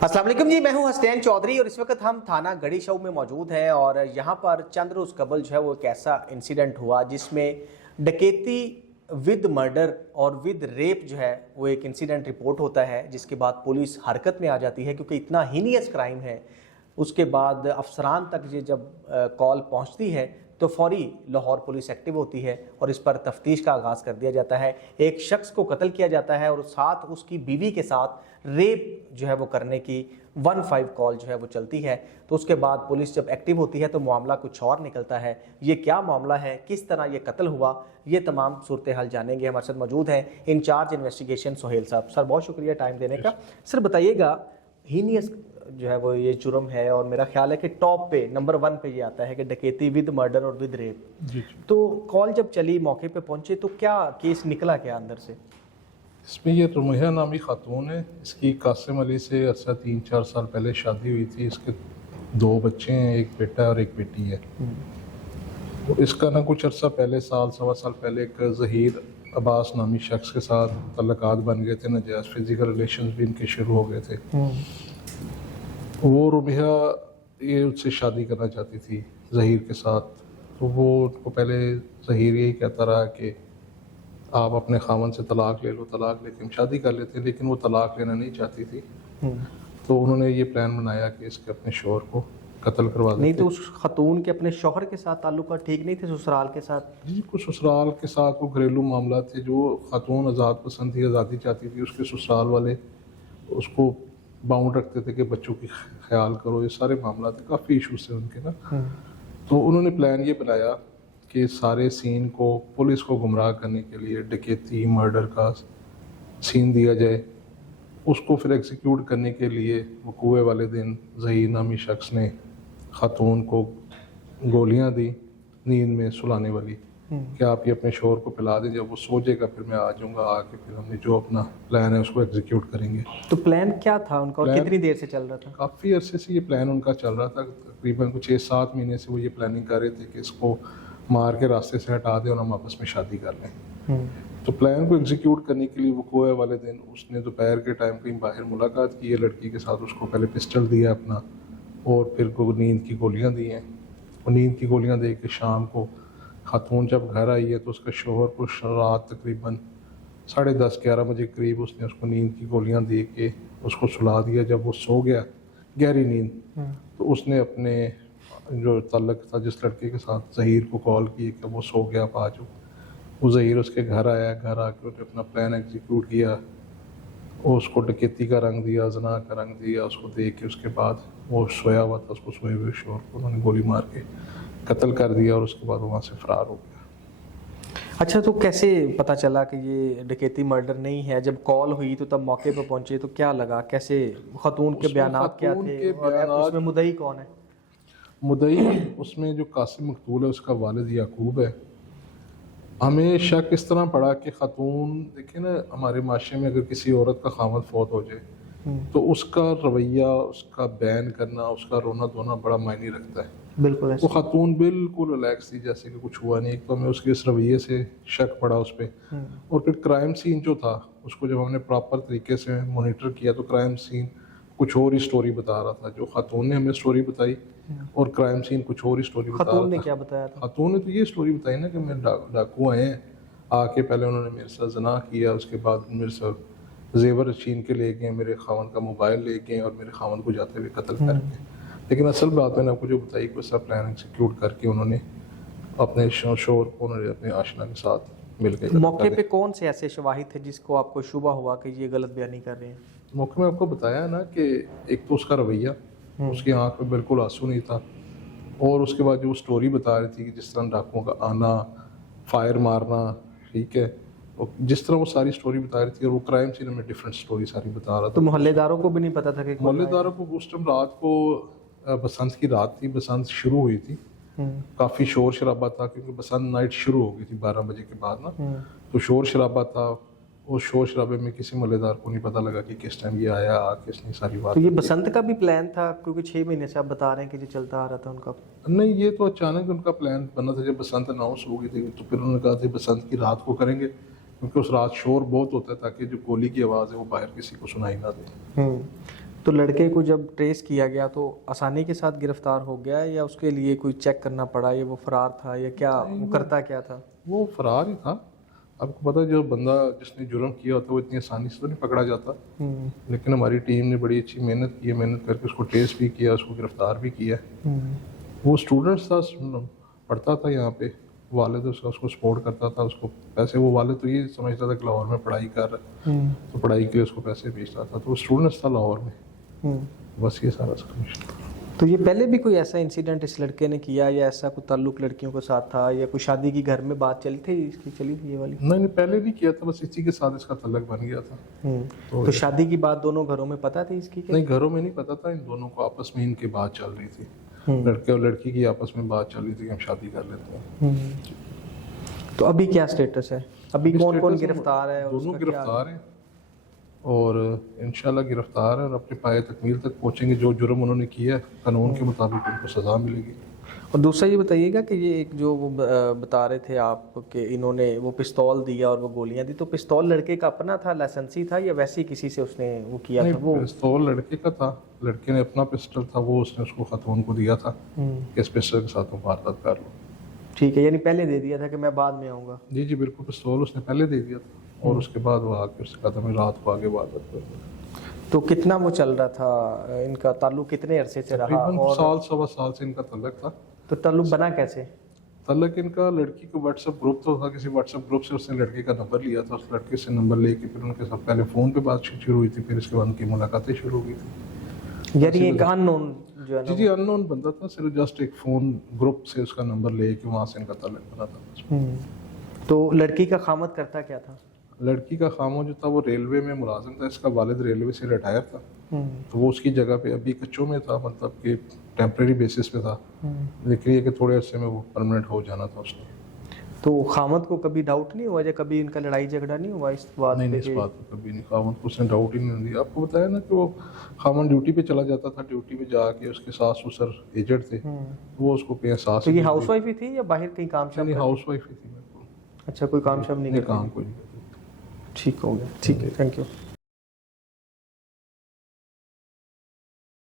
अस्सलाम वालेकुम जी, मैं हूं हसनैन चौधरी और इस वक्त हम थाना गढ़ी शऊ में मौजूद हैं और यहाँ पर चंद रोज़ कबल जो है वो एक ऐसा इंसिडेंट हुआ जिसमें डकैती विद मर्डर और विद रेप जो है वो एक इंसिडेंट रिपोर्ट होता है, जिसके बाद पुलिस हरकत में आ जाती है क्योंकि इतना हीनियस क्राइम है। उसके बाद अफसरान तक ये जब कॉल पहुँचती है तो फौरी लाहौर पुलिस एक्टिव होती है और इस पर तफ्तीश का आगाज़ कर दिया जाता है। एक शख्स को कत्ल किया जाता है और साथ उसकी बीवी के साथ रेप जो है वो करने की 15 कॉल जो है वो चलती है। तो उसके बाद पुलिस जब एक्टिव होती है तो मामला कुछ और निकलता है। ये क्या मामला है, किस तरह ये कत्ल हुआ, ये तमाम सूरत हाल जानेंगे। हमारे साथ मौजूद हैं इंचार्ज इन्वेस्टिगेशन सोहेल साहब। सर बहुत शुक्रिया टाइम देने का। सर बताइएगा, हीनियस जो है वो ये जुर्म है और मेरा ख्याल है कि टॉप पे नंबर 1 पे ये आता है कि डकैती विद मर्डर और विद रेप। तो कॉल जब चली, मौके पे पहुंचे तो क्या केस निकला क्या अंदर से? इसमें ये रुमैया नामी खातून है, इसकी कासिम अली से अर्सा 3-4 साल पहले शादी हुई थी। इसके 2 बच्चे हैं, एक बेटा और एक बेटी है। तो इसका ना कुछ अर्सा पहले, साल सवा साल पहले एक ज़हीर अब्बास नामी शख्स के साथ तल्लकात बन गए थे, नाजायज़ फिजिकल रिलेशन भी इनके शुरू हो गए थे। वो रुमैया ये उससे शादी करना चाहती थी ज़हीर के साथ। तो वो उनको पहले ज़हीर यही कहता रहा कि आप अपने खामन से तलाक ले लो, तलाक लेके हम शादी कर लेते हैं, लेकिन वो तलाक लेना नहीं चाहती थी। तो उन्होंने ये प्लान बनाया कि इसके अपने शौहर को कत्ल करवा देते। नहीं तो उस खातून के अपने शौहर के साथ ताल्लुकात ठीक नहीं थे, ससुराल के साथ? जी, कुछ ससुराल के साथ वो घरेलू मामला थे। जो खातून आज़ाद पसंद थी, आज़ादी चाहती थी, उसके ससुराल वाले उसको बाउंड रखते थे कि बच्चों की ख्याल करो। ये सारे मामला थे, काफ़ी इशूज थे उनके ना। तो उन्होंने प्लान ये बनाया कि सारे सीन को पुलिस को गुमराह करने के लिए डकैती मर्डर का सीन दिया जाए। उसको फिर एग्जीक्यूट करने के लिए वकूए वाले दिन ज़हीर नामी शख्स ने खातून को गोलियां दी नींद में सुलाने वाली कि आप ये अपने शोहर को पिला दें, जब वो सो जाएगा फिर मैं आ जाऊँगा, आके फिर हमने जो अपना प्लान है उसको एग्जीक्यूट करेंगे। तो प्लान क्या था उनका और कितनी देर से चल रहा था? काफ़ी अरसे से ये प्लान उनका चल रहा था, तकरीबन कुछ 6-7 महीने से वो ये प्लानिंग कर रहे थे कि इसको मार के रास्ते से हटा दें और हम आपस में शादी कर लें। तो प्लान को एग्जीक्यूट करने के लिए वकूए वाले दिन उसने दोपहर के टाइम कहीं बाहर मुलाकात की है लड़की के साथ। उसको पहले पिस्टल दिया अपना और फिर को नींद की गोलियां दी हैं। और नींद की गोलियां दे के शाम को खातून जब घर आई है तो उसका शोहर को रात तकरीबन 10:30-11 बजे करीब उसने उसको नींद की गोलियां दे के उसको सुला दिया। जब वो सो गया गहरी नींद, तो उसने अपने जो ताल्लुक था जिस लड़के के साथ ज़हीर को कॉल की कि वो सो गया, आप आ जाओ। वो ज़हीर उसके घर आया, घर आके उसने अपना प्लान एग्जीक्यूट किया और उसको डकैती का रंग दिया, ज़ना का रंग दिया। उसको दे के उसके बाद वो सोया हुआ था, उसको सोए हुए शोहर को उन्होंने गोली मार के कत्ल कर दिया और उसके बाद वहाँ से फ़रार हो गया। अच्छा, तो कैसे पता चला कि ये डकैती मर्डर नहीं है? जब कॉल हुई तो तब मौके पर पहुंचे तो क्या लगा, कैसे खातून के बयानात क्या थे और उसमें मुद्दई कौन है? मुद्दई उसमें जो कासिम मकतूल है उसका वालिद याकूब है। हमें शक इस तरह पड़ा कि खातून, देखिए ना, हमारे माशरे में अगर किसी औरत का खामद फौत हो जाए तो उसका रवैया, उसका बयान करना, उसका रोना धोना बड़ा मायने रखता है। बिल्कुल। वो खातून बिल्कुल रिलैक्स थी, जैसे कि कुछ हुआ नहीं। एक तो हमें उसके इस रवैये से शक पड़ा उस पर। और फिर क्राइम सीन जो था उसको जब हमने प्रॉपर तरीके से मॉनिटर किया तो क्राइम सीन कुछ और ही स्टोरी बता रहा था। जो खातून ने हमें स्टोरी बताई और क्राइम सीन कुछ और ही स्टोरी बता रहा था। खातून ने क्या बताया था? खातून ने तो ये स्टोरी बताई ना कि मेरे डाकू आए हैं, आके पहले उन्होंने मेरे साथ ज़ना किया, उसके बाद मेरे साथ जेवर छीन के ले गए, मेरे खावन का मोबाइल ले गए और मेरे खावन को जाते हुए कत्ल कर गए। लेकिन असल बात मैंने आपको जो बताई कि सब प्लान एग्जीक्यूट करके उन्होंने अपने शोहर को उन्होंने अपने आशना के साथ मिल गए। मौके पे कौन से ऐसे शवाहिद थे जिसको आपको शुबा हुआ कि ये गलत बयानी कर रहे हैं? मौके में आपको बताया ना कि एक तो उसका रवैया, उसकी आंख में बिल्कुल आंसू नहीं था। और उसके बाद जो वो स्टोरी बता रही थी कि जिस तरह डाकुओं का आना, फायर मारना, ठीक है, और जिस तरह वो सारी स्टोरी बता रही थी और वो क्राइम सीन में डिफरेंट स्टोरी सारी बता रहा था। तो मोहल्लेदारों को भी नहीं पता था कि मोहल्लेदारों को उस टाइम रात को बसंत की रात थी, बसंत शुरू हुई थी, काफ़ी शोर शराबा था क्योंकि बसंत नाइट शुरू हो गई थी 12 बजे के बाद ना। तो शोर शराबा था। उस शोर शराबे में किसी मोहल्लेदार को नहीं पता लगा कि किस टाइम ये आया, किसने सारी बात। तो ये बसंत का भी प्लान था क्योंकि 6 महीने से आप बता रहे हैं कि जो चलता आ रहा था उनका? नहीं, ये तो अचानक उनका प्लान बना था। जब बसंत अनाउंस हो गई थी तो फिर उन्होंने कहा था बसंत की रात को करेंगे क्योंकि उस रात शोर बहुत होता है ताकि जो गोली की आवाज़ है वो बाहर किसी को सुनाई ना दे। तो लड़के को जब ट्रेस किया गया तो आसानी के साथ गिरफ्तार हो गया या उसके लिए कोई चेक करना पड़ा या वो फरार था या क्या वो करता क्या था? वो फरार ही था। आपको पता है जो बंदा जिसने जुर्म किया होता है वो इतनी आसानी से तो नहीं पकड़ा जाता, लेकिन हमारी टीम ने बड़ी अच्छी मेहनत की है, मेहनत करके उसको ट्रेस भी किया, उसको गिरफ्तार भी किया। वो स्टूडेंट्स था, पढ़ता था यहाँ पे, वालिद उसका उसको सपोर्ट करता था, उसको पैसे, वो वालिद तो ये समझता था कि लाहौर में पढ़ाई कर रहा है तो पढ़ाई के लिए उसको पैसे भेजता था, तो वो स्टूडेंट्स था लाहौर में। बस ये सारा उसका मिशन। तो ये पहले भी कोई ऐसा इंसिडेंट इस लड़के ने किया या ऐसा कोई ताल्लुक लड़कियों के साथ था या कोई शादी की घर में बात चली थी इसकी, चली थी ये वाली? नहीं पहले नहीं किया था, बस इसी के साथ इसका तल्लक बन गया था। तो शादी की बात दोनों घरों में पता थी इसकी क्या? नहीं, घरों में नहीं पता था, इन दोनों को आपस में इनकी बात चल रही थी, लड़के और लड़की की आपस में बात चल रही थी कि हम शादी कर लेते हैं। तो अभी क्या स्टेटस है? अभी कौन कौन गिरफ्तार है? दोनों गिरफ्तार हैं और इंशाल्लाह गिरफ्तार है और अपने पाए तकमील तक पहुंचेंगे। जो जुर्म उन्होंने किया है कानून के मुताबिक उनको सज़ा मिलेगी। और दूसरा ये बताइएगा कि ये एक जो वो बता रहे थे आप कि इन्होंने वो पिस्तौल दिया और वो गोलियां दी, तो पिस्तौल लड़के का अपना था, लाइसेंसी था या वैसे ही किसी से उसने वो किया था? वो पिस्तौल लड़के का था, लड़के ने अपना पिस्टल था, वो उसने उसको खातून को दिया था कि इस पिस्टल के साथ तुम वारदात कर लो। ठीक है, यानी पहले दे दिया था कि मैं बाद में आऊँगा? जी बिल्कुल, पिस्तौल उसने पहले दे दिया था और उसके बाद वो आके उससे कहा था मैं रात को आगे वारदात करूँगा। तो कितना वो चल रहा था इनका ताल्लुक, कितने अरसे से रहा? और साल सवा साल से इनका तल्लक था। तो ताल्लुक बना कैसे? तल्लक इनका लड़की को व्हाट्सएप ग्रुप तो था, किसी व्हाट्सएप ग्रुप से उसने लड़के का नंबर लिया था, उस लड़के से नंबर लेके फिर उनके साथ पहले फ़ोन पे बातचीत शुरू हुई थी, फिर इसके बाद उनकी मुलाकातें शुरू हो गई थी। यानी एक अननोन जो है ना? जी अननोन बंदा था, सिर्फ जस्ट एक फ़ोन ग्रुप से उसका नंबर लेके वहाँ से इनका तल्लक बना था। तो लड़की का खामद करता क्या था? लड़की का खामो जो था वो रेलवे में मुलाजिम था, इसका वालिद रेलवे से रिटायर था, तो वो उसकी जगह पे अभी कच्चों में था, मतलब कि टेम्प्रेरी बेसिस पे था, लेकिन ये कि थोड़े अरसे में वो परमानेंट हो जाना था उसने। तो खामद को कभी डाउट नहीं हुआ या कभी इनका लड़ाई झगड़ा नहीं हुआ इस बात पे? नहीं इस बात पर कभी नहीं, खामद को उसने डाउट ही नहीं दिया। आपको बताया ना कि वो खामन ड्यूटी पे चला जाता था, ड्यूटी पे जाके उसके सास ससुर एजेड थे, वो उसको कहीं सास। तो ये हाउस वाइफ ही थी या बाहर कहीं काम शाम? हाउस वाइफ ही थी। अच्छा, कोई काम शाम नहीं करती? काम कोई नहीं। ठीक हो गया, ठीक है, थैंक यू।